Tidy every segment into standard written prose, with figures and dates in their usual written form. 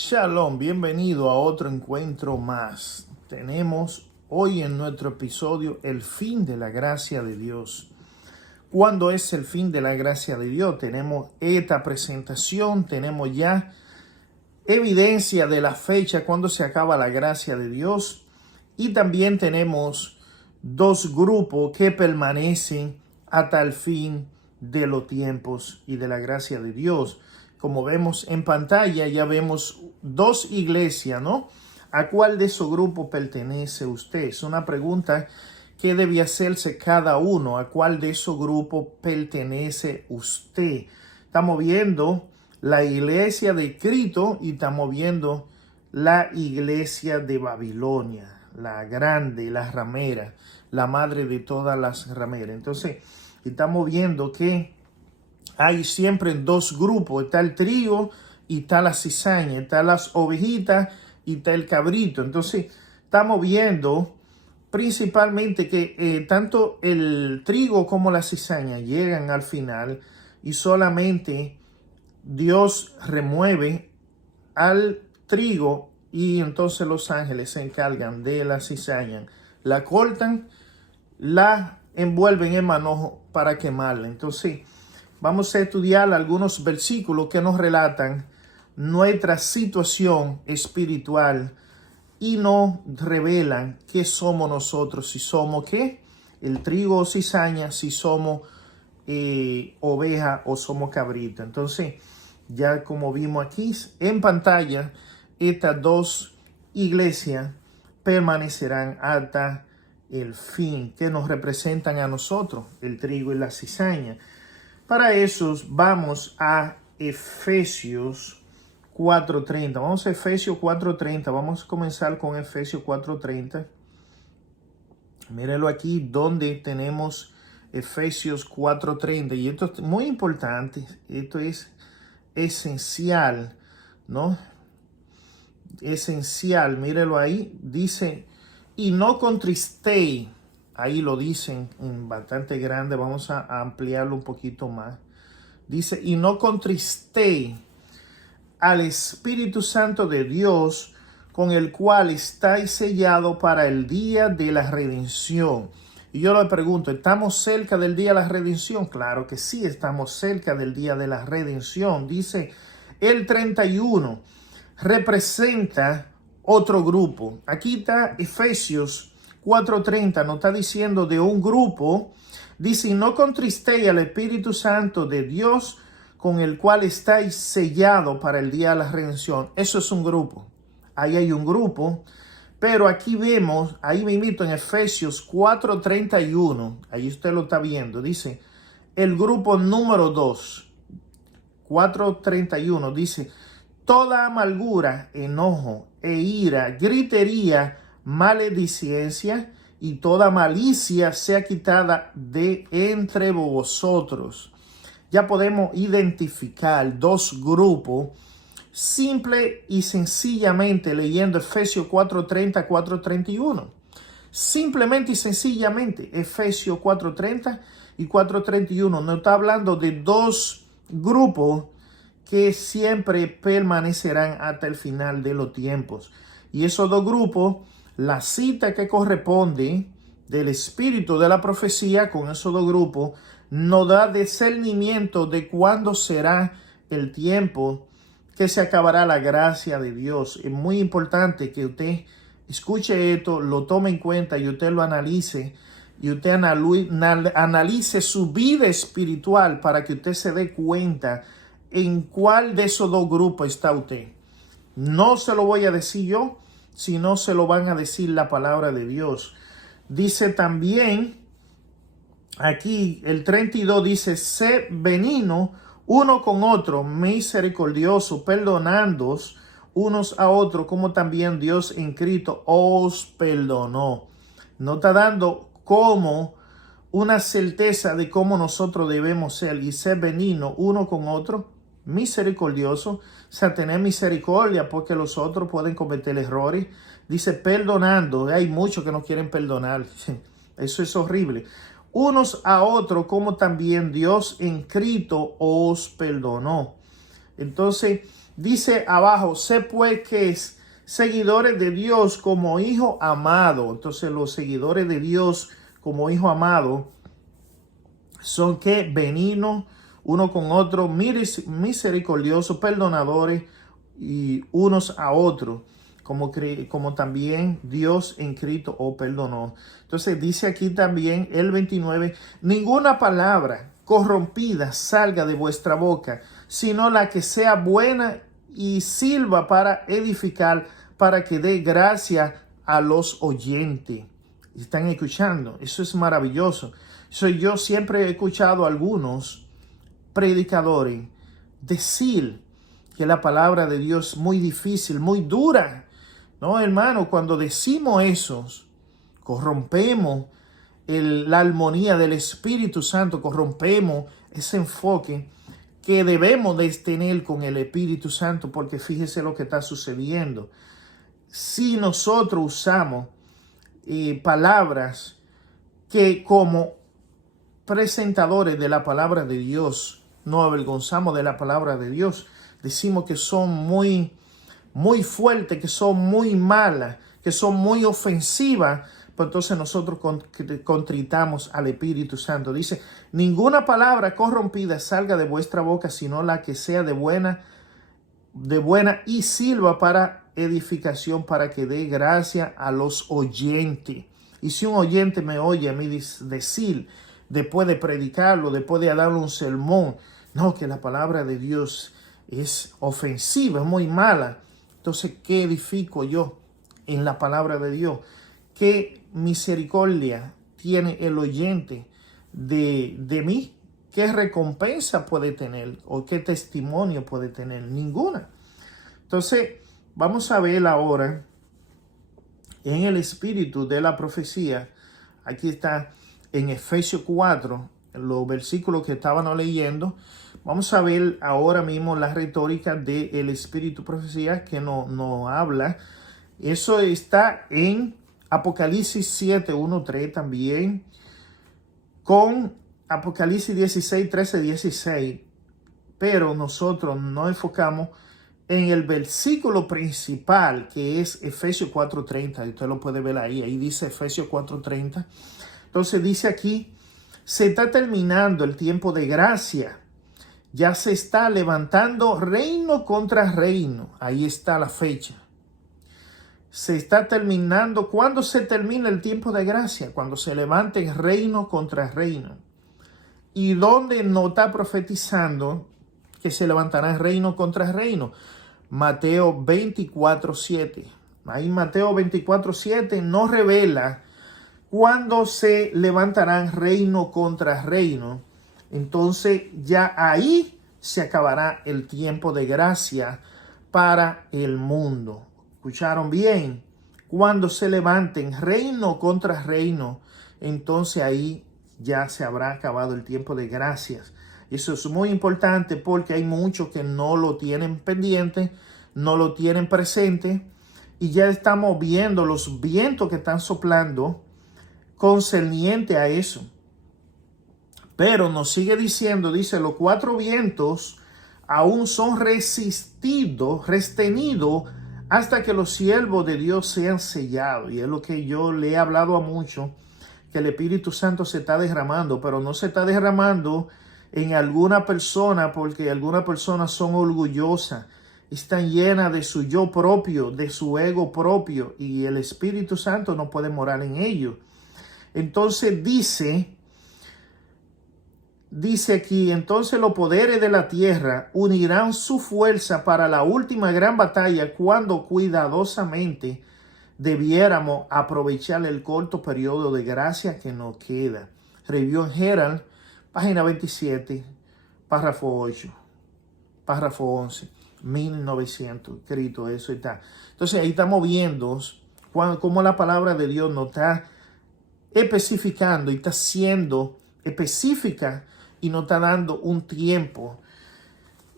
Shalom, bienvenido a otro encuentro más. Tenemos hoy en nuestro episodio el fin de la gracia de Dios. ¿Cuándo es el fin de la gracia de Dios? Tenemos esta presentación, tenemos ya evidencia de la fecha cuando se acaba la gracia de Dios y también tenemos dos grupos que permanecen hasta el fin de los tiempos y de la gracia de Dios. Como vemos en pantalla, ya vemos dos iglesias, ¿no? ¿A cuál de esos grupos pertenece usted? Es una pregunta que debe hacerse cada uno. ¿A cuál de esos grupos pertenece usted? Estamos viendo la iglesia de Cristo y estamos viendo la iglesia de Babilonia, la grande, la ramera, la madre de todas las rameras. Entonces, estamos viendo que hay siempre dos grupos, está el trigo y está la cizaña, está las ovejitas y está el cabrito. Entonces, estamos viendo principalmente que tanto el trigo como la cizaña llegan al final y solamente Dios remueve al trigo y entonces los ángeles se encargan de la cizaña. La cortan, la envuelven en manojo para quemarla. Entonces, vamos a estudiar algunos versículos que nos relatan nuestra situación espiritual y nos revelan qué somos nosotros, si somos qué, el trigo o cizaña, si somos oveja o somos cabrita. Entonces, ya como vimos aquí en pantalla, estas dos iglesias permanecerán hasta el fin, que nos representan a nosotros, el trigo y la cizaña. Para eso vamos a Efesios 4:30. Vamos a Efesios 4:30. Vamos a comenzar con Efesios 4:30. Mírenlo aquí donde tenemos Efesios 4:30. Y esto es muy importante. Esto es esencial, ¿no? Esencial. Mírenlo ahí. Dice, y no contristéis. Ahí lo dicen en bastante grande. Vamos a ampliarlo un poquito más. Dice, y no contristéis al Espíritu Santo de Dios, con el cual estáis sellados para el día de la redención. Y yo le pregunto, ¿estamos cerca del día de la redención? Claro que sí, estamos cerca del día de la redención. Dice, el 31 representa otro grupo. Aquí está Efesios 4:30, nos está diciendo de un grupo. Dice, no contristéis al Espíritu Santo de Dios, con el cual estáis sellados para el día de la redención. Eso es un grupo. Ahí hay un grupo. Pero aquí vemos, ahí mismo en Efesios 4:31, ahí usted lo está viendo, dice, el grupo número 2, 4:31, dice, toda amargura, enojo e ira, gritería, maledicencia y toda malicia sea quitada de entre vosotros. Ya podemos identificar dos grupos simple y sencillamente leyendo Efesios 4:30, 4:31. Simplemente y sencillamente Efesios 4:30 y 4:31 nos está hablando de dos grupos que siempre permanecerán hasta el final de los tiempos. Y esos dos grupos, la cita que corresponde del espíritu de la profecía con esos dos grupos, nos da discernimiento de cuándo será el tiempo que se acabará la gracia de Dios. Es muy importante que usted escuche esto, lo tome en cuenta y usted lo analice. Y usted analice su vida espiritual para que usted se dé cuenta en cuál de esos dos grupos está usted. No se lo voy a decir yo, sino se lo van a decir la palabra de Dios. Dice también, aquí el 32 dice, sed benigno uno con otro, misericordioso, perdonándoos unos a otros, como también Dios en Cristo os perdonó. No está dando como una certeza de cómo nosotros debemos ser y ser benigno uno con otro, misericordioso, o sea, tener misericordia porque los otros pueden cometer errores. Dice perdonando, hay muchos que no quieren perdonar, eso es horrible. Unos a otros, como también Dios en Cristo os perdonó. Entonces, Dice abajo, sé pues que es seguidores de Dios como hijo amado. Entonces los seguidores de Dios como hijo amado son que benignos uno con otro, misericordiosos, perdonadores y unos a otros, como también Dios en Cristo os perdonó. Entonces dice aquí también el 29, ninguna palabra corrompida salga de vuestra boca, sino la que sea buena y sirva para edificar, para que dé gracia a los oyentes. ¿Están escuchando? Eso es maravilloso. Yo siempre he escuchado a algunos predicadores decir que la palabra de Dios es muy difícil, muy dura. No, hermano, cuando decimos eso, corrompemos la armonía del Espíritu Santo, corrompemos ese enfoque que debemos de tener con el Espíritu Santo, porque fíjese lo que está sucediendo. Si nosotros usamos palabras que como presentadores de la palabra de Dios nos avergonzamos de la palabra de Dios, decimos que son muy fuertes, que son muy malas, que son muy ofensivas, pues entonces nosotros contritamos al Espíritu Santo. Dice, ninguna palabra corrompida salga de vuestra boca, sino la que sea de buena y sirva para edificación, para que dé gracia a los oyentes. Y si un oyente me oye a mí decir, después de predicarlo, después de darle un sermón, no, que la palabra de Dios es ofensiva, es muy mala. Entonces, ¿qué edifico yo en la palabra de Dios? ¿Qué misericordia tiene el oyente de mí? ¿Qué recompensa puede tener o qué testimonio puede tener? Ninguna. Entonces, vamos a ver ahora en el espíritu de la profecía. Aquí está en Efesios 4, los versículos que estábamos leyendo. Vamos a ver ahora mismo la retórica del espíritu profecía que nos habla. Eso está en Apocalipsis 7, 1, 3 también, con Apocalipsis 16, 13, 16. Pero nosotros nos enfocamos en el versículo principal, que es Efesios 4:30. Usted lo puede ver ahí. Ahí dice Efesios 4:30. Entonces dice aquí, se está terminando el tiempo de gracia. Ya se está levantando reino contra reino. Ahí está la fecha. Se está terminando. ¿Cuándo se termina el tiempo de gracia? Cuando se levanten reino contra reino. ¿Y dónde nos está profetizando que se levantará reino contra reino? Mateo 24:7. Ahí Mateo 24:7 nos revela cuándo se levantarán reino contra reino. Entonces ya ahí se acabará el tiempo de gracia para el mundo. ¿Escucharon bien? Cuando se levanten reino contra reino, entonces ahí ya se habrá acabado el tiempo de gracias. Eso es muy importante porque hay muchos que no lo tienen pendiente, no lo tienen presente, y ya estamos viendo los vientos que están soplando concerniente a eso. Pero nos sigue diciendo, dice, los cuatro vientos aún son retenidos hasta que los siervos de Dios sean sellados. Y es lo que yo le he hablado a muchos, que el Espíritu Santo se está derramando, pero no se está derramando en alguna persona, porque algunas personas son orgullosas, están llenas de su yo propio, de su ego propio, y el Espíritu Santo no puede morar en ellos. Entonces dice aquí, entonces los poderes de la tierra unirán su fuerza para la última gran batalla, cuando cuidadosamente debiéramos aprovechar el corto periodo de gracia que nos queda. Review en Herald, página 27, párrafo 8, párrafo 11, 1900, escrito eso y está. Entonces ahí estamos viendo cómo la palabra de Dios nos está especificando y está siendo específica y nos está dando un tiempo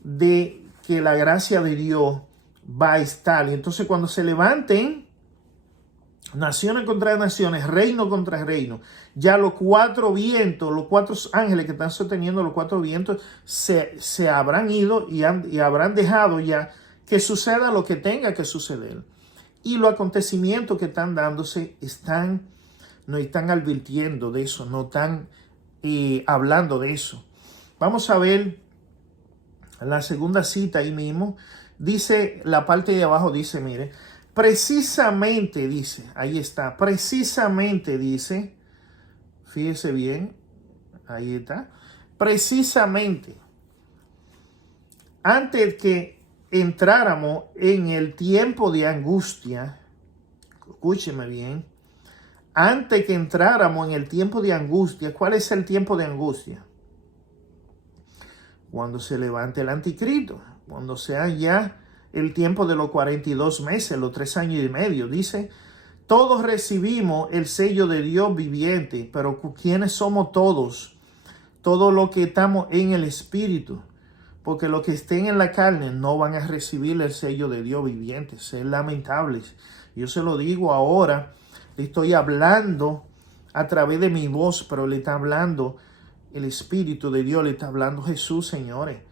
de que la gracia de Dios va a estar. Y entonces cuando se levanten naciones contra naciones, reino contra reino, ya los cuatro vientos, los cuatro ángeles que están sosteniendo los cuatro vientos se habrán ido y habrán dejado ya que suceda lo que tenga que suceder. Y los acontecimientos que están dándose no están advirtiendo de eso, no están hablando de eso. Vamos a ver la segunda cita ahí mismo. Dice, la parte de abajo dice, mire, precisamente dice, ahí está, precisamente dice, fíjese bien, ahí está, precisamente, antes que entráramos en el tiempo de angustia, escúcheme bien, antes que entráramos en el tiempo de angustia, ¿cuál es el tiempo de angustia? Cuando se levante el anticristo, cuando sea ya el tiempo de los 42 meses, los 3 años y medio, dice, todos recibimos el sello de Dios viviente, pero ¿quiénes somos todos? Todos los que estamos en el Espíritu, porque los que estén en la carne no van a recibir el sello de Dios viviente. Es lamentable. Yo se lo digo ahora, le estoy hablando a través de mi voz, pero le está hablando el Espíritu de Dios, le está hablando Jesús, señores.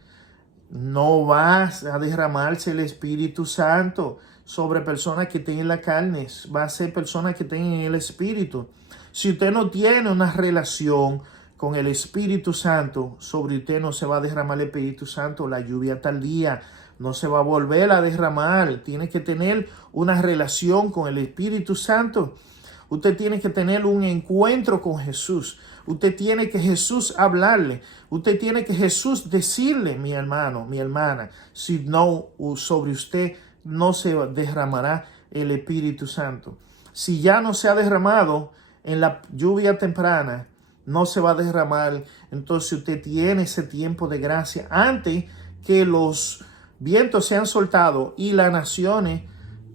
No va a derramarse el Espíritu Santo sobre personas que tienen la carne, va a ser personas que tienen el Espíritu. Si usted no tiene una relación con el Espíritu Santo, sobre usted no se va a derramar el Espíritu Santo, la lluvia tal día no se va a volver a derramar. Tiene que tener una relación con el Espíritu Santo. Usted tiene que tener un encuentro con Jesús. Usted tiene que Jesús hablarle. Usted tiene que Jesús decirle, mi hermano, mi hermana, si no, sobre usted no se derramará el Espíritu Santo. Si ya no se ha derramado en la lluvia temprana, no se va a derramar. Entonces usted tiene ese tiempo de gracia antes que los vientos sean soltados y las naciones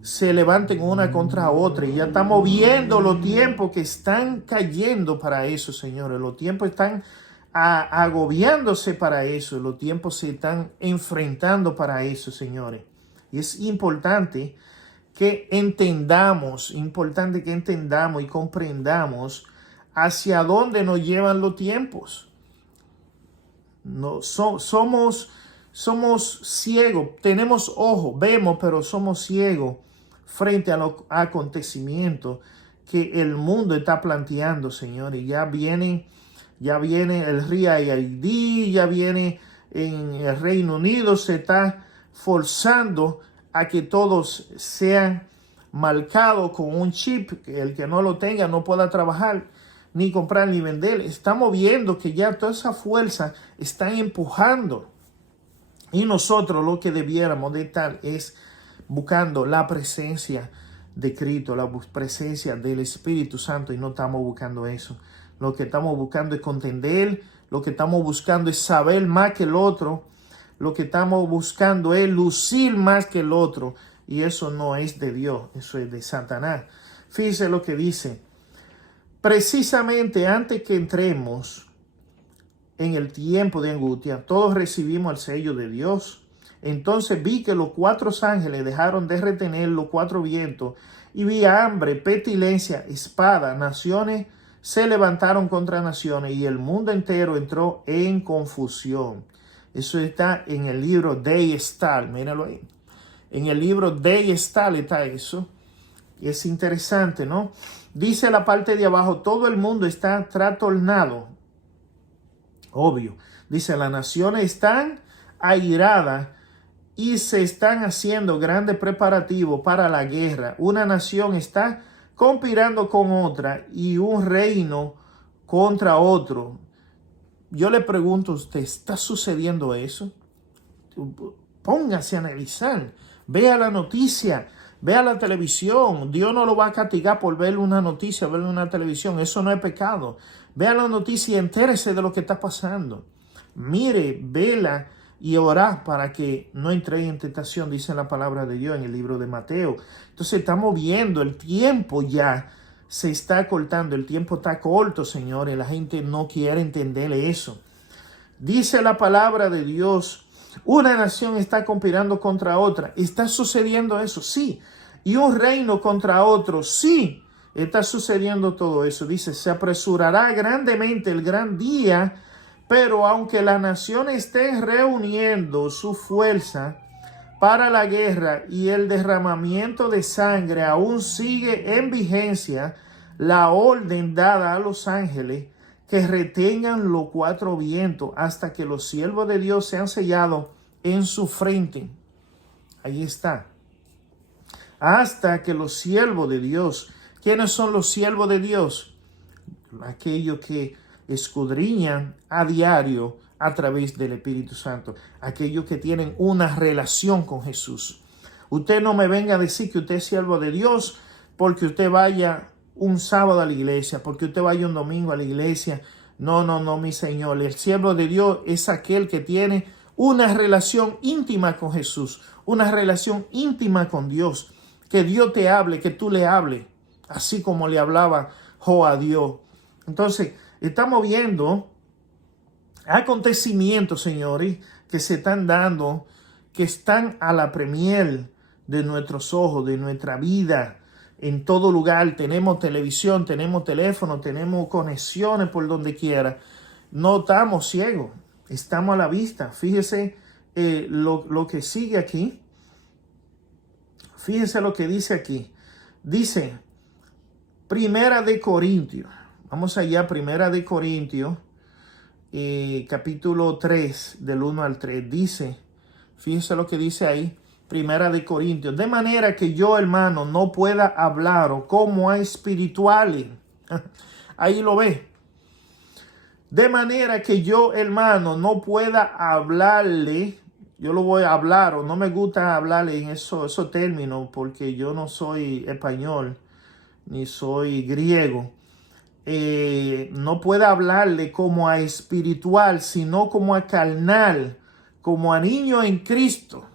se levanten una contra otra. Y ya estamos viendo los tiempos que están cayendo para eso, señores. Los tiempos están agobiándose para eso. Los tiempos se están enfrentando para eso, señores. Y es importante que entendamos y comprendamos hacia dónde nos llevan los tiempos. No, somos ciegos, tenemos ojos, vemos, pero somos ciegos frente a los acontecimientos que el mundo está planteando, señores. Ya viene el RIAID, ya viene en el Reino Unido, se está forzando a que todos sean marcados con un chip, que el que no lo tenga no pueda trabajar, ni comprar, ni vender. Estamos viendo que ya toda esa fuerza está empujando. Y nosotros lo que debiéramos de estar es buscando la presencia de Cristo, la presencia del Espíritu Santo, y no estamos buscando eso. Lo que estamos buscando es contender, lo que estamos buscando es saber más que el otro, lo que estamos buscando es lucir más que el otro, y eso no es de Dios, eso es de Satanás. Fíjese lo que dice. Precisamente antes que entremos en el tiempo de angustia, todos recibimos el sello de Dios. Entonces vi que los 4 ángeles dejaron de retener los 4 vientos, y vi hambre, pestilencia, espada, naciones se levantaron contra naciones, y el mundo entero entró en confusión. Eso está en el libro de Estal, míralo ahí. En el libro de Estal está eso. Es interesante, ¿no? Dice la parte de abajo, todo el mundo está trastornado. Obvio. Dice, las naciones están airadas y se están haciendo grandes preparativos para la guerra. Una nación está conspirando con otra y un reino contra otro. Yo le pregunto a usted, ¿está sucediendo eso? Póngase a analizar. Vea la noticia. Vea la televisión. Dios no lo va a castigar por ver una noticia, ver una televisión. Eso no es pecado. Vea la noticia y entérese de lo que está pasando. Mire, vela y orá para que no entre en tentación, dice la palabra de Dios en el libro de Mateo. Entonces estamos viendo el tiempo ya se está cortando. El tiempo está corto, señores. La gente no quiere entender eso. Dice la palabra de Dios, una nación está conspirando contra otra. ¿Está sucediendo eso? Sí. Y un reino contra otro. Sí. Está sucediendo todo eso. Dice, se apresurará grandemente el gran día, pero aunque las naciones estén reuniendo su fuerza para la guerra y el derramamiento de sangre, aún sigue en vigencia la orden dada a los ángeles que retengan los cuatro vientos hasta que los siervos de Dios sean sellados en su frente. Ahí está. Hasta que los siervos de Dios. ¿Quiénes son los siervos de Dios? Aquellos que escudriñan a diario a través del Espíritu Santo. Aquellos que tienen una relación con Jesús. Usted no me venga a decir que usted es siervo de Dios porque usted vaya un sábado a la iglesia, porque usted vaya un domingo a la iglesia. No, mi Señor. El siervo de Dios es aquel que tiene una relación íntima con Jesús, una relación íntima con Dios. Que Dios te hable, que tú le hables, así como le hablaba Job a Dios. Entonces, estamos viendo acontecimientos, señores, que se están dando, que están a la premier de nuestros ojos, de nuestra vida. En todo lugar tenemos televisión, tenemos teléfono, tenemos conexiones por donde quiera. No estamos ciegos, estamos a la vista. Fíjese lo que sigue aquí. Fíjense lo que dice aquí. Dice, Primera de Corintios. Vamos allá, Primera de Corintios, capítulo 3, del 1 al 3. Dice, fíjense lo que dice ahí. Primera de Corintios. De manera que yo, hermano, no pueda hablaros como a espirituales. Ahí lo ve. De manera que yo, hermano, no pueda hablarle. Yo lo voy a hablar, o no me gusta hablarle en esos términos, porque yo no soy español, ni soy griego. No puedo hablarle como a espiritual, sino como a carnal, como a niño en Cristo.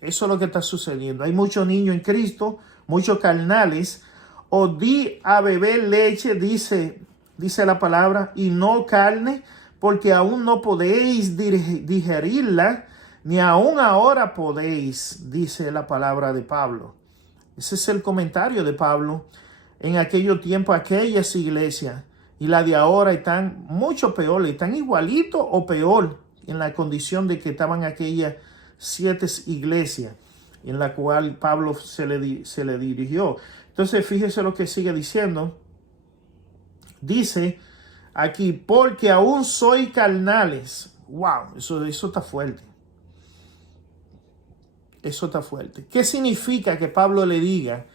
Eso es lo que está sucediendo. Hay muchos niños en Cristo, muchos carnales. O di a beber leche, dice la palabra, y no carne, porque aún no podéis digerirla, ni aún ahora podéis, dice la palabra de Pablo. Ese es el comentario de Pablo. En aquellos tiempos, aquellas iglesias y la de ahora están mucho peor, están igualito o peor en la condición de que estaban aquellas 7 iglesias en la cual Pablo se le dirigió. Entonces, fíjese lo que sigue diciendo. Dice aquí, porque aún soy carnales. Wow, eso está fuerte. Eso está fuerte. ¿Qué significa que Pablo le diga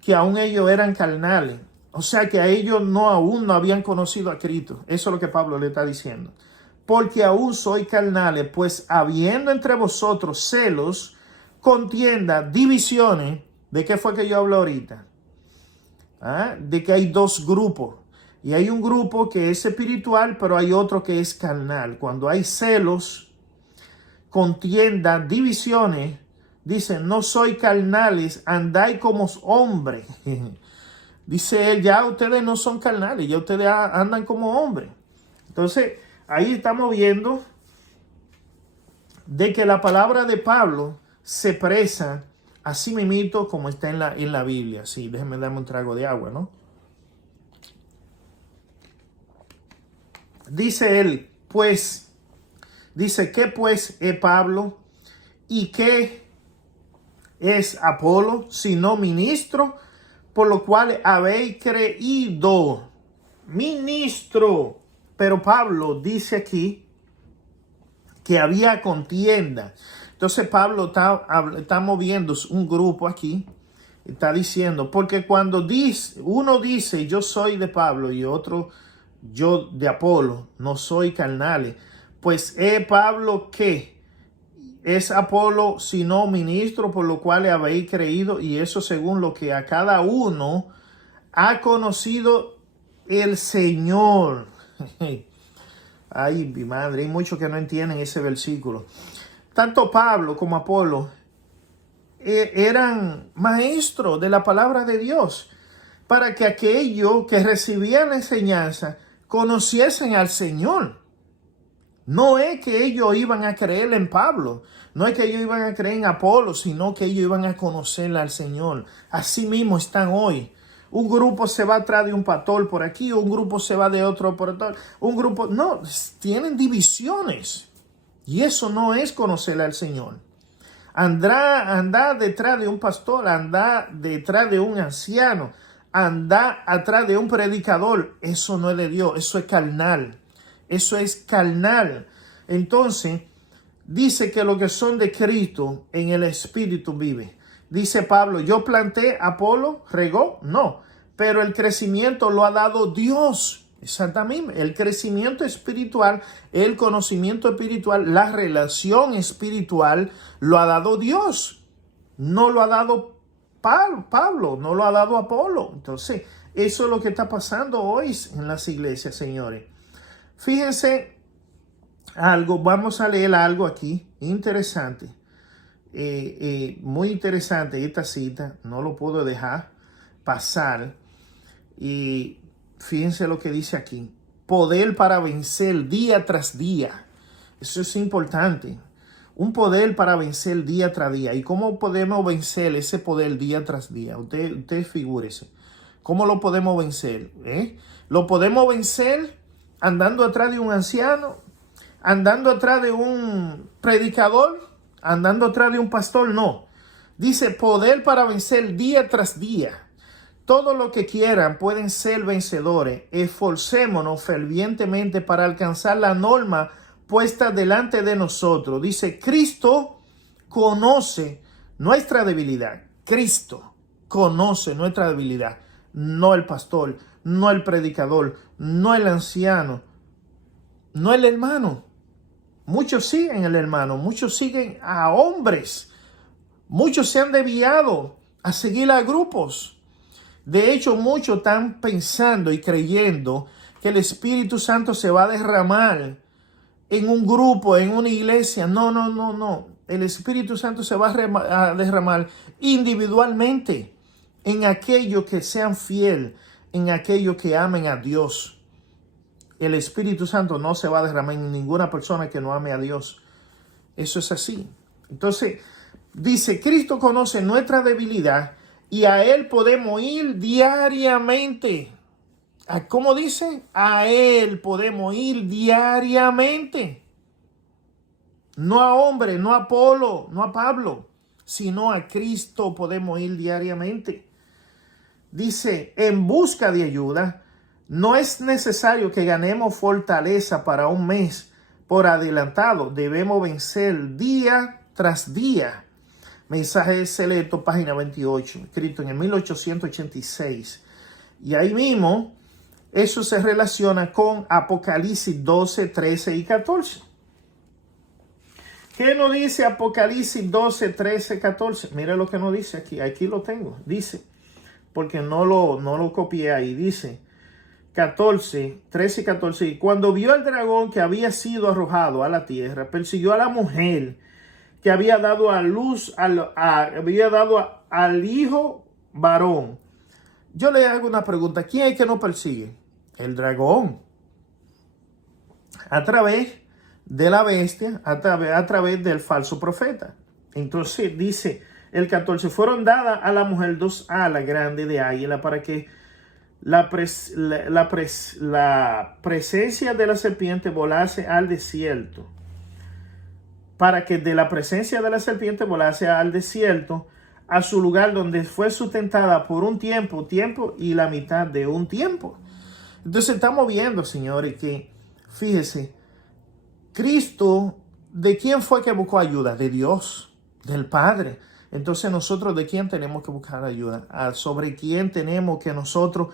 que aún ellos eran carnales? O sea, que a ellos aún no habían conocido a Cristo. Eso es lo que Pablo le está diciendo. Porque aún soy carnales, pues habiendo entre vosotros celos, contienda, divisiones. ¿De qué fue que yo hablo ahorita? De que hay dos grupos. Y hay un grupo que es espiritual, pero hay otro que es carnal. Cuando hay celos, contienda, divisiones, dicen, no soy carnales, andáis como hombres. Dice él, ya ustedes no son carnales, ya ustedes andan como hombres. Entonces, ahí estamos viendo de que la palabra de Pablo se expresa así mismito como está en la Biblia. Sí, déjenme darme un trago de agua, ¿no? Dice él, pues, dice, ¿qué pues es Pablo? ¿Y qué es Apolo? Sino ministro, por lo cual habéis creído. Ministro. Pero Pablo dice aquí que había contienda. Entonces Pablo está moviendo un grupo aquí. Está diciendo, porque cuando uno dice yo soy de Pablo y otro yo de Apolo, no soy carnales, pues es Pablo que es Apolo, sino ministro, por lo cual habéis creído, y eso según lo que a cada uno ha conocido el Señor. Ay, mi madre, hay muchos que no entienden ese versículo. Tanto Pablo como Apolo eran maestros de la palabra de Dios, para que aquellos que recibían la enseñanza conociesen al Señor. No es que ellos iban a creer en Pablo, no es que ellos iban a creer en Apolo, sino que ellos iban a conocer al Señor. Así mismo están hoy. Un grupo se va atrás de un pastor por aquí, un grupo se va de otro pastor, un grupo... No, tienen divisiones. Y eso no es conocer al Señor. Andar detrás de un pastor, andar detrás de un anciano, andar atrás de un predicador, eso no es de Dios, eso es carnal. Eso es carnal. Entonces, dice que los que son de Cristo en el Espíritu vive. Dice Pablo, yo planté, Apolo regó, no, pero el crecimiento lo ha dado Dios. Exactamente, el crecimiento espiritual, el conocimiento espiritual, la relación espiritual lo ha dado Dios. No lo ha dado Pablo, no lo ha dado Apolo. Entonces, eso es lo que está pasando hoy en las iglesias, señores. Fíjense algo, vamos a leer algo aquí interesante. Muy interesante esta cita, no lo puedo dejar pasar. Y fíjense lo que dice aquí: poder para vencer día tras día. Eso es importante. Un poder para vencer día tras día. ¿Y cómo podemos vencer ese poder día tras día? Usted figúrese. ¿Cómo lo podemos vencer? Lo podemos vencer andando atrás de un anciano, andando atrás de un predicador, andando atrás de un pastor. No. Dice poder para vencer día tras día. Todo lo que quieran pueden ser vencedores. Esforcémonos fervientemente para alcanzar la norma puesta delante de nosotros. Dice, Cristo conoce nuestra debilidad. Cristo conoce nuestra debilidad. No el pastor, no el predicador, no el anciano, no el hermano. Muchos siguen el hermano, muchos siguen a hombres. Muchos se han desviado a seguir a grupos. De hecho, muchos están pensando y creyendo que el Espíritu Santo se va a derramar en un grupo, en una iglesia. No. El Espíritu Santo se va a derramar individualmente en aquellos que sean fieles, en aquellos que amen a Dios. El Espíritu Santo no se va a derramar en ninguna persona que no ame a Dios. Eso es así. Entonces, dice, Cristo conoce nuestra debilidad y a Él podemos ir diariamente. ¿Cómo dice? A Él podemos ir diariamente. No a hombre, no a Apolo, no a Pablo, sino a Cristo podemos ir diariamente. Dice, en busca de ayuda, no es necesario que ganemos fortaleza para un mes por adelantado. Debemos vencer día tras día. Mensaje Selecto, página 28, escrito en el 1886. Y ahí mismo, eso se relaciona con Apocalipsis 12, 13 y 14. ¿Qué nos dice Apocalipsis 12, 13, 14? Mira lo que nos dice aquí. Aquí lo tengo. Dice, porque no lo copié ahí. Dice 14, 13 y 14. Y cuando vio el dragón que había sido arrojado a la tierra, persiguió a la mujer que había dado a luz, había dado al hijo varón. Yo le hago una pregunta. ¿Quién es que nos persigue? El dragón. A través de la bestia, a través del falso profeta. Entonces dice el 14, fueron dadas a la mujer 2 alas grandes de águila para que la presencia de la serpiente volase al desierto. Para que de la presencia de la serpiente volase al desierto, a su lugar donde fue sustentada por un tiempo y la mitad de un tiempo. Entonces estamos viendo, señores, que fíjese, Cristo, ¿de quién fue que buscó ayuda? De Dios, del Padre. Entonces nosotros, ¿de quién tenemos que buscar ayuda? ¿Sobre quién tenemos que nosotros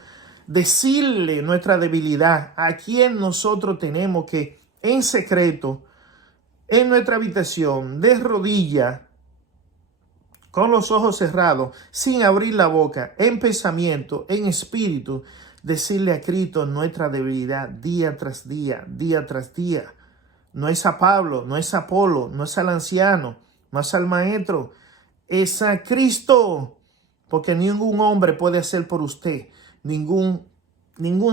decirle nuestra debilidad? ¿A quién nosotros tenemos que en secreto, en nuestra habitación, de rodillas, con los ojos cerrados, sin abrir la boca, en pensamiento, en espíritu, decirle a Cristo nuestra debilidad día tras día, día tras día? No es a Pablo, no es a Apolo, no es al anciano, no es al maestro, es a Cristo. Porque ningún hombre puede hacer por usted, ningún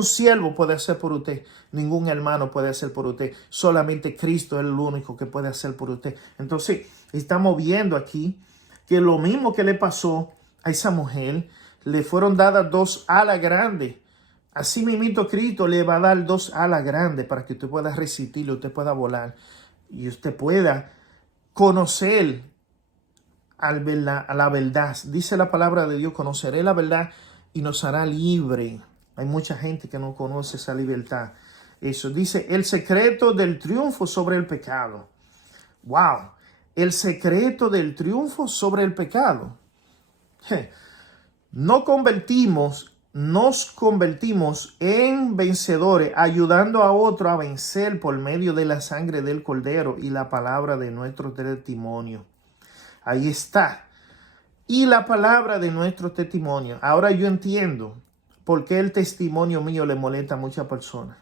siervo puede hacer por usted, ningún hermano puede hacer por usted. Solamente Cristo es el único que puede hacer por usted. Entonces, estamos viendo aquí que lo mismo que le pasó a esa mujer, le fueron dadas 2 alas grandes. Así mismo Cristo le va a dar 2 alas grandes para que usted pueda resistir, usted pueda volar y usted pueda conocer a la verdad. Dice la palabra de Dios, conoceré la verdad y nos hará libre. Hay mucha gente que no conoce esa libertad. Eso dice, el secreto del triunfo sobre el pecado. Wow, el secreto del triunfo sobre el pecado. Nos convertimos en vencedores, ayudando a otro a vencer por medio de la sangre del Cordero y la palabra de nuestro testimonio. Ahí está. Y la palabra de nuestro testimonio. Ahora yo entiendo por qué el testimonio mío le molesta a muchas personas.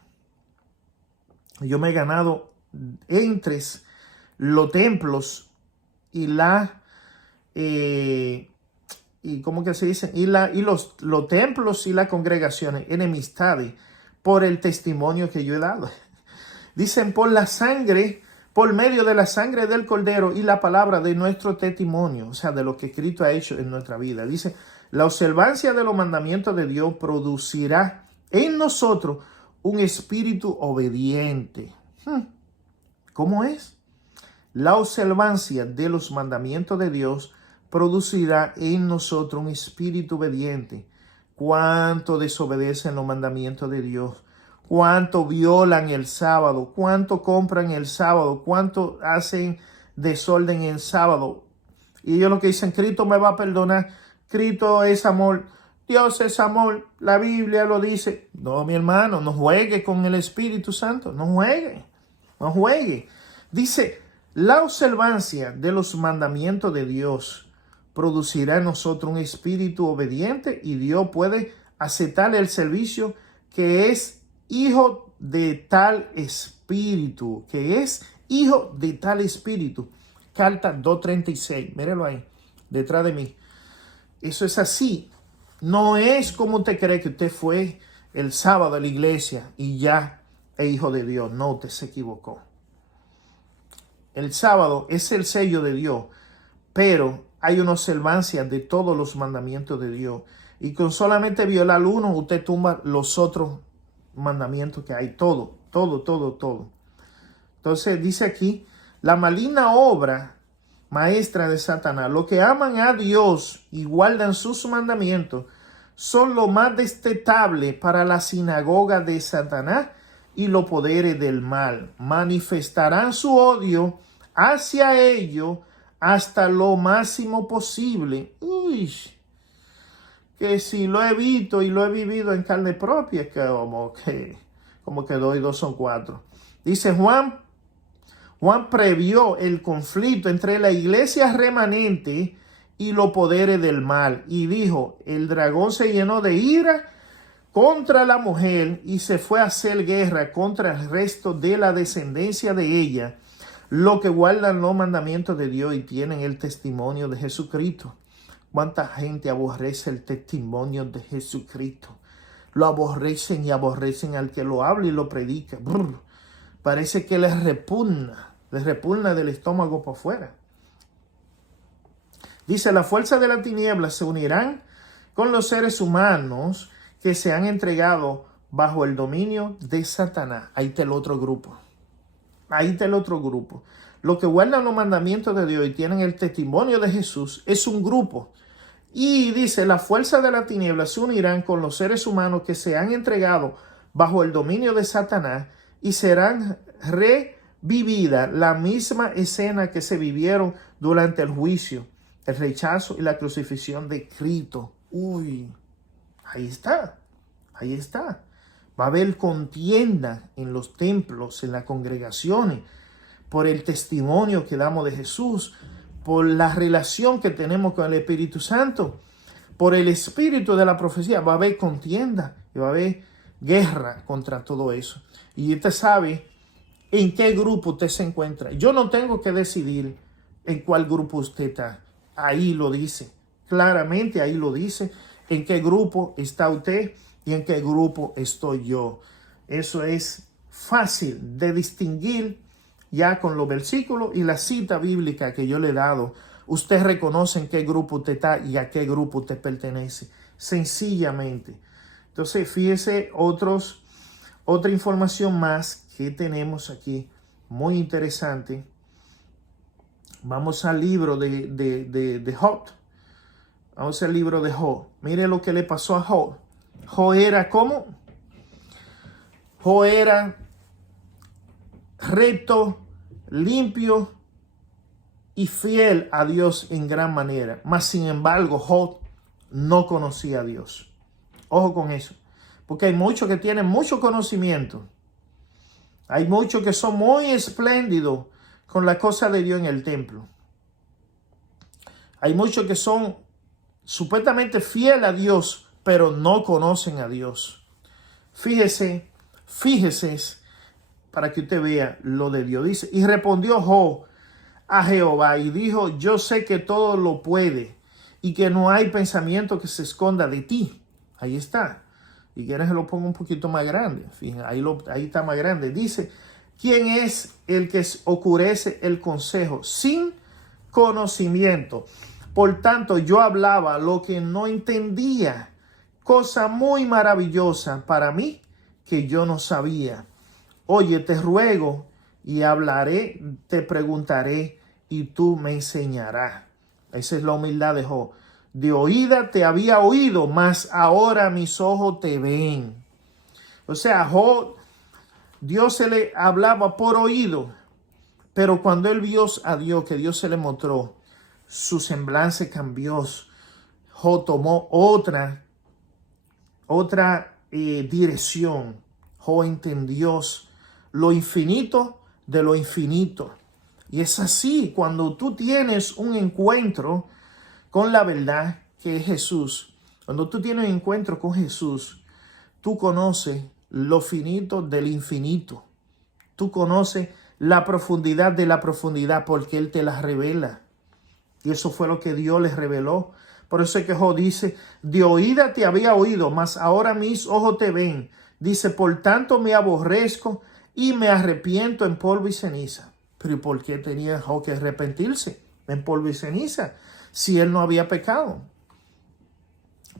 Yo me he ganado entre los templos y ¿cómo que se dice? Y los templos y las congregaciones, enemistades, por el testimonio que yo he dado. Dicen por la sangre, por medio de la sangre del Cordero y la palabra de nuestro testimonio, o sea, de lo que Cristo ha hecho en nuestra vida. Dice, la observancia de los mandamientos de Dios producirá en nosotros un espíritu obediente. ¿Cómo es? La observancia de los mandamientos de Dios producirá en nosotros un espíritu obediente. ¿Cuánto desobedecen los mandamientos de Dios? ¿Cuánto violan el sábado? ¿Cuánto compran el sábado? ¿Cuánto hacen desorden el sábado? Y ellos lo que dicen, Cristo me va a perdonar. Cristo es amor. Dios es amor. La Biblia lo dice. No, mi hermano, no juegue con el Espíritu Santo. No juegue. No juegue. Dice, la observancia de los mandamientos de Dios producirá en nosotros un espíritu obediente y Dios puede aceptar el servicio que es hijo de tal espíritu, Carta 2:36, míralo ahí, detrás de mí. Eso es así. No es como usted cree que usted fue el sábado a la iglesia y ya es hijo de Dios. No, usted se equivocó. El sábado es el sello de Dios, pero hay una observancia de todos los mandamientos de Dios. Y con solamente violar uno, usted tumba los otros mandamientos que hay. Todo. Entonces dice aquí, la maligna obra maestra de Satanás, los que aman a Dios y guardan sus mandamientos, son lo más detestable para la sinagoga de Satanás y los poderes del mal. Manifestarán su odio hacia ellos hasta lo máximo posible. Que si lo he visto y lo he vivido en carne propia, es como que 2 y 2 son 4. Dice Juan previó el conflicto entre la iglesia remanente y los poderes del mal. Y dijo, el dragón se llenó de ira contra la mujer y se fue a hacer guerra contra el resto de la descendencia de ella, lo que guardan los mandamientos de Dios y tienen el testimonio de Jesucristo. ¿Cuánta gente aborrece el testimonio de Jesucristo? Lo aborrecen y aborrecen al que lo habla y lo predica. Parece que les repugna del estómago para afuera. Dice, la fuerza de la tiniebla se unirán con los seres humanos que se han entregado bajo el dominio de Satanás. Ahí está el otro grupo. Los que guardan los mandamientos de Dios y tienen el testimonio de Jesús es un grupo. Y dice, la fuerza de la tiniebla se unirán con los seres humanos que se han entregado bajo el dominio de Satanás y serán revivida la misma escena que se vivieron durante el juicio, el rechazo y la crucifixión de Cristo. Ahí está. Va a haber contienda en los templos, en las congregaciones, por el testimonio que damos de Jesús, por la relación que tenemos con el Espíritu Santo, por el espíritu de la profecía. Va a haber contienda y va a haber guerra contra todo eso. Y usted sabe en qué grupo usted se encuentra. Yo no tengo que decidir en cuál grupo usted está. Ahí lo dice, claramente ahí lo dice, en qué grupo está usted y en qué grupo estoy yo. Eso es fácil de distinguir ya con los versículos y la cita bíblica que yo le he dado. Usted reconoce en qué grupo usted está y a qué grupo usted pertenece, sencillamente. Entonces, fíjese otra información más que tenemos aquí, muy interesante Vamos al libro de Job. Vamos al libro de Job. Mire lo que le pasó a Job. Job era ¿cómo? Job era recto, limpio y fiel a Dios en gran manera. Mas sin embargo, Job no conocía a Dios. Ojo con eso. Porque hay muchos que tienen mucho conocimiento. Hay muchos que son muy espléndidos con la cosa de Dios en el templo. Hay muchos que son supuestamente fieles a Dios, pero no conocen a Dios. Fíjese, para que usted vea lo de Dios. Dice, y respondió Job a Jehová y dijo, yo sé que todo lo puede y que no hay pensamiento que se esconda de ti. Ahí está. Y quieres que lo ponga un poquito más grande. Fíjense, ahí está más grande. Dice, ¿quién es el que oscurece el consejo sin conocimiento? Por tanto, yo hablaba lo que no entendía, cosa muy maravillosa para mí que yo no sabía. Oye, te ruego y hablaré, te preguntaré y tú me enseñarás. Esa es la humildad de Job. De oída te había oído, mas ahora mis ojos te ven. O sea, Job, Dios se le hablaba por oído, pero cuando él vio a Dios, que Dios se le mostró, su semblante cambió. Job tomó otra dirección. Job entendió lo infinito de lo infinito. Y es así, cuando tú tienes un encuentro con la verdad que es Jesús, cuando tú tienes un encuentro con Jesús, tú conoces lo finito del infinito. Tú conoces la profundidad de la profundidad porque Él te la revela. Y eso fue lo que Dios les reveló. Por eso es que Job dice, de oída te había oído, mas ahora mis ojos te ven. Dice, por tanto me aborrezco y me arrepiento en polvo y ceniza. Pero ¿y por qué tenía Job que arrepentirse en polvo y ceniza si él no había pecado?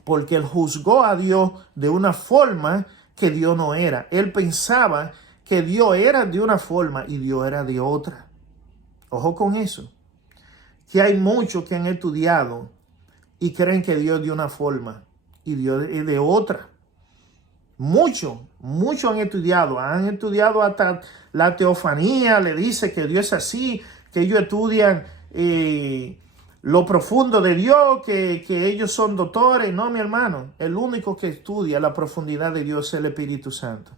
Porque él juzgó a Dios de una forma que Dios no era. Él pensaba que Dios era de una forma y Dios era de otra. Ojo con eso. Que hay muchos que han estudiado y creen que Dios es de una forma y Dios es de otra. Muchos han estudiado hasta la teofanía, le dice que Dios es así, que ellos estudian lo profundo de Dios, que ellos son doctores. No, mi hermano, el único que estudia la profundidad de Dios es el Espíritu Santo.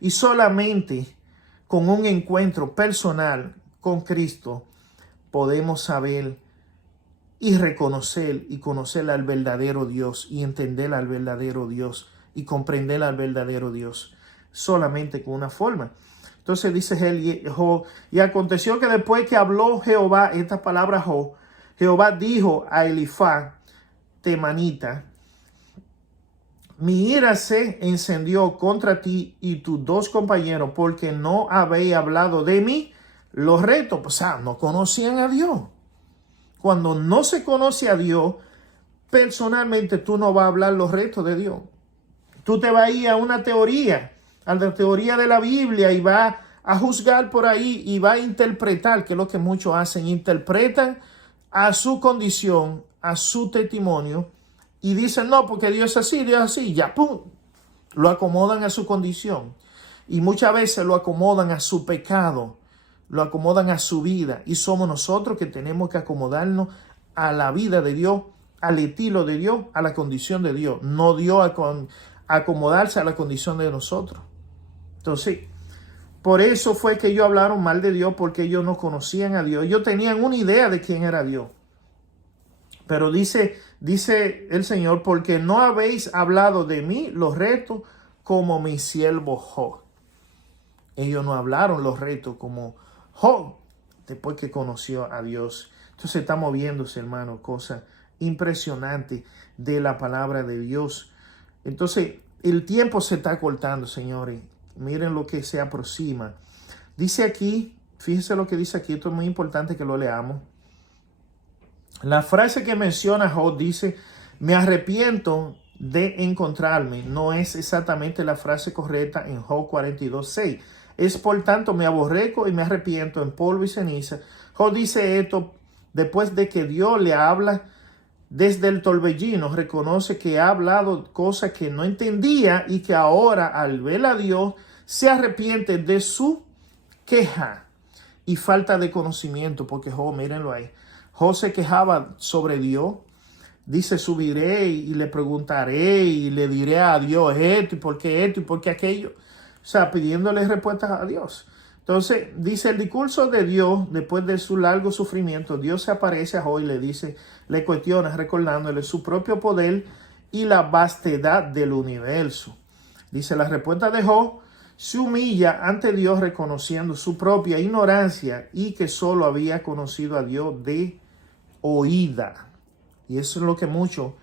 Y solamente con un encuentro personal con Cristo podemos saber y reconocer y conocer al verdadero Dios y entender al verdadero Dios y comprender al verdadero Dios solamente con una forma. Entonces dice Job, y aconteció que después que habló Jehová esta palabra Job, Jehová dijo a Elifaz temanita, mi ira se encendió contra ti y tus dos compañeros porque no habéis hablado de mí los retos. O sea, no conocían a Dios. Cuando no se conoce a Dios, personalmente tú no vas a hablar los retos de Dios. Tú te vas a ir a una teoría, a la teoría de la Biblia y vas a juzgar por ahí y vas a interpretar, que es lo que muchos hacen, interpretan a su condición, a su testimonio y dicen, no, porque Dios es así, ya, pum, lo acomodan a su condición. Y muchas veces lo acomodan a su pecado, lo acomodan a su vida y somos nosotros que tenemos que acomodarnos a la vida de Dios, al estilo de Dios, a la condición de Dios, no Dios acomodarse a la condición de nosotros. Entonces, por eso fue que ellos hablaron mal de Dios, porque ellos no conocían a Dios. Ellos tenían una idea de quién era Dios. Pero dice el Señor, porque no habéis hablado de mí los retos como mi siervo Job. Ellos no hablaron los retos como Job después que conoció a Dios. Entonces estamos viendo, hermano, cosas impresionantes de la palabra de Dios. Entonces el tiempo se está cortando, señores. Miren lo que se aproxima. Dice aquí, fíjense lo que dice aquí, esto es muy importante que lo leamos. La frase que menciona Job dice, me arrepiento de encontrarme. No es exactamente la frase correcta en Job 42:6. Es por tanto, me aborrezco y me arrepiento en polvo y ceniza. Job dice esto después de que Dios le habla desde el torbellino, reconoce que ha hablado cosas que no entendía y que ahora al ver a Dios se arrepiente de su queja y falta de conocimiento, porque mírenlo ahí. Job se quejaba sobre Dios. Dice, subiré y le preguntaré y le diré a Dios esto y por qué aquello. O sea, pidiéndole respuestas a Dios. Entonces, dice el discurso de Dios, después de su largo sufrimiento, Dios se aparece a Job y le dice, le cuestiona, recordándole su propio poder y la vastedad del universo. Dice, la respuesta de Job se humilla ante Dios reconociendo su propia ignorancia y que solo había conocido a Dios de oída. Y eso es lo que muchos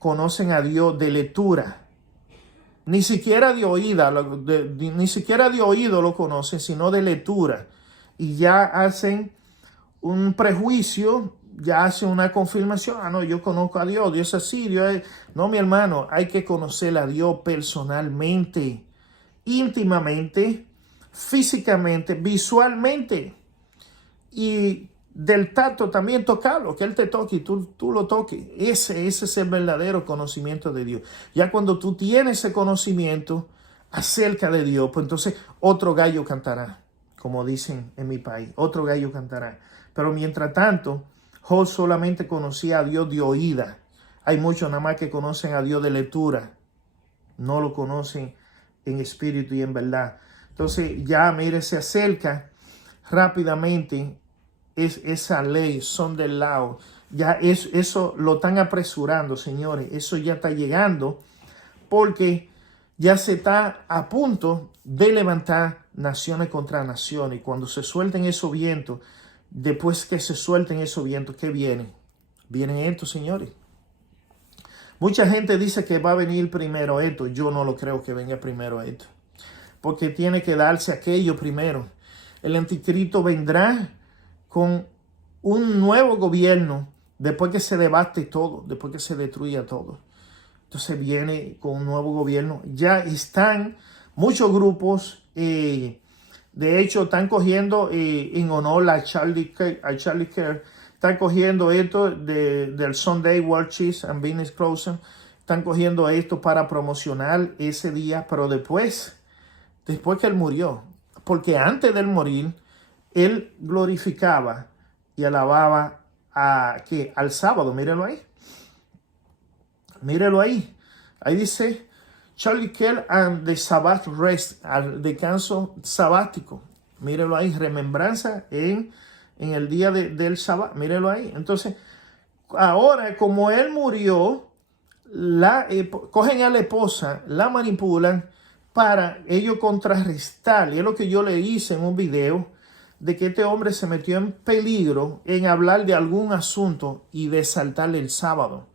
conocen a Dios de lectura. Ni siquiera de oída, ni siquiera de oído lo conocen, sino de lectura. Y ya hacen un prejuicio, ya hacen una confirmación. No, yo conozco a Dios, Dios es así, Dios es... No, mi hermano, hay que conocer a Dios personalmente, íntimamente, físicamente, visualmente. Y del tacto también tocarlo, que Él te toque y tú lo toques. Ese es el verdadero conocimiento de Dios. Ya cuando tú tienes ese conocimiento acerca de Dios, pues entonces otro gallo cantará, como dicen en mi país, otro gallo cantará. Pero mientras tanto, Job solamente conocía a Dios de oída. Hay muchos nada más que conocen a Dios de lectura, no lo conocen en espíritu y en verdad. Entonces ya, mire, se acerca rápidamente esa ley, son del lado. Ya eso lo están apresurando, señores. Eso ya está llegando porque ya se está a punto de levantar naciones contra naciones. Y cuando se suelten esos vientos, después que se suelten esos vientos, ¿qué viene? Vienen estos, señores. Mucha gente dice que va a venir primero esto. Yo no lo creo que venga primero esto, porque tiene que darse aquello primero. El anticristo vendrá con un nuevo gobierno después que se devaste todo, después que se destruya todo. Entonces viene con un nuevo gobierno. Ya están muchos grupos, de hecho están cogiendo en honor a Charlie Kirk, están cogiendo esto del Sunday World Cheese and Business Closing, están cogiendo esto para promocionar ese día, pero después que él murió, porque antes de él morir, él glorificaba y alababa al sábado. Mírelo ahí. Mírelo ahí. Ahí dice Charlie Kirk and the Sabbath Rest, al descanso sabático. Mírelo ahí. Remembranza en el día del sábado. Mírelo ahí. Entonces, ahora como él murió, cogen a la esposa, la manipulan para ellos contrarrestar. Y es lo que yo le hice en un video, de que este hombre se metió en peligro en hablar de algún asunto y de saltarle el sábado.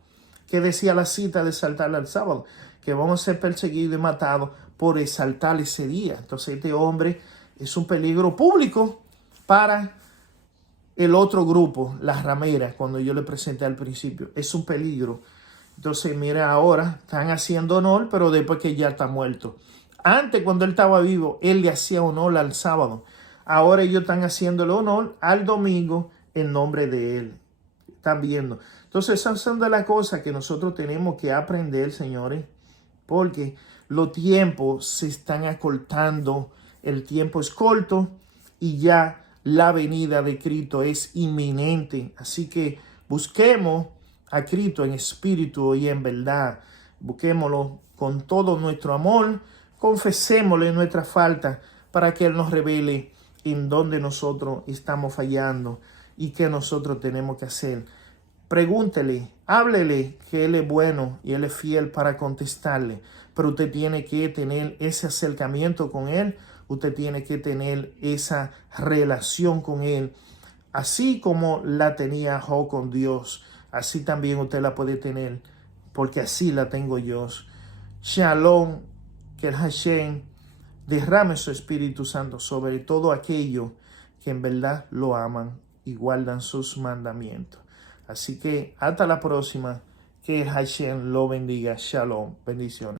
¿Qué decía la cita de saltarle el sábado? Que vamos a ser perseguidos y matados por exaltar ese día. Entonces este hombre es un peligro público para el otro grupo, las rameras, cuando yo le presenté al principio. Es un peligro. Entonces mira, ahora están haciendo honor, pero después que ya está muerto. Antes, cuando él estaba vivo, él le hacía honor al sábado. Ahora ellos están haciéndole honor al domingo en nombre de él. ¿Están viendo? Entonces esas son de las cosas que nosotros tenemos que aprender, señores, porque los tiempos se están acortando. El tiempo es corto y ya la venida de Cristo es inminente. Así que busquemos a Cristo en espíritu y en verdad. Busquémoslo con todo nuestro amor. Confesémosle nuestra falta para que Él nos revele en dónde nosotros estamos fallando y qué nosotros tenemos que hacer. Pregúntele, háblele que Él es bueno y Él es fiel para contestarle. Pero usted tiene que tener ese acercamiento con Él. Usted tiene que tener esa relación con Él. Así como la tenía Job con Dios, así también usted la puede tener, porque así la tengo yo. Shalom, que el Hashem derrame su Espíritu Santo sobre todo aquellos que en verdad lo aman y guardan sus mandamientos. Así que hasta la próxima. Que el Hashem lo bendiga. Shalom. Bendiciones.